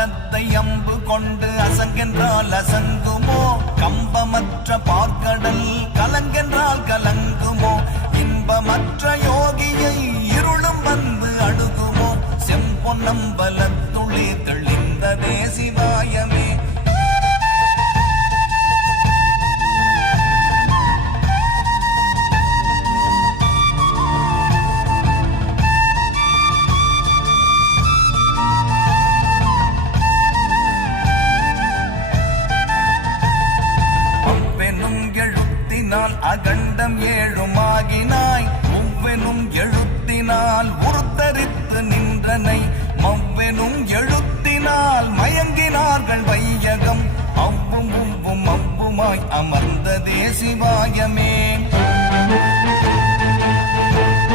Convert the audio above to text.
பலத்தை அம்பு கொண்டு அசங்கென்றால் அசங்குமோ, கம்பமற்ற பார்க்கடல் கலங்கென்றால் கலங்குமோ, இன்பமற்ற யோகியை இருளும் வந்து அணுகுமோ, செம்பொன்னம்பலத்துளே தெளிந்ததே சிவாயமே. அகண்டம் ஏழுமாகினாய் ஒவ்வெனும் எழுத்தினால் உருத்தரித்து நின்றனை, மவ்வெனும் எழுத்தினால் மயங்கினார்கள் வையகம், அவ்வும் உவ்வும் அவ்வுமாய் அமர்ந்ததே சிவாயமே.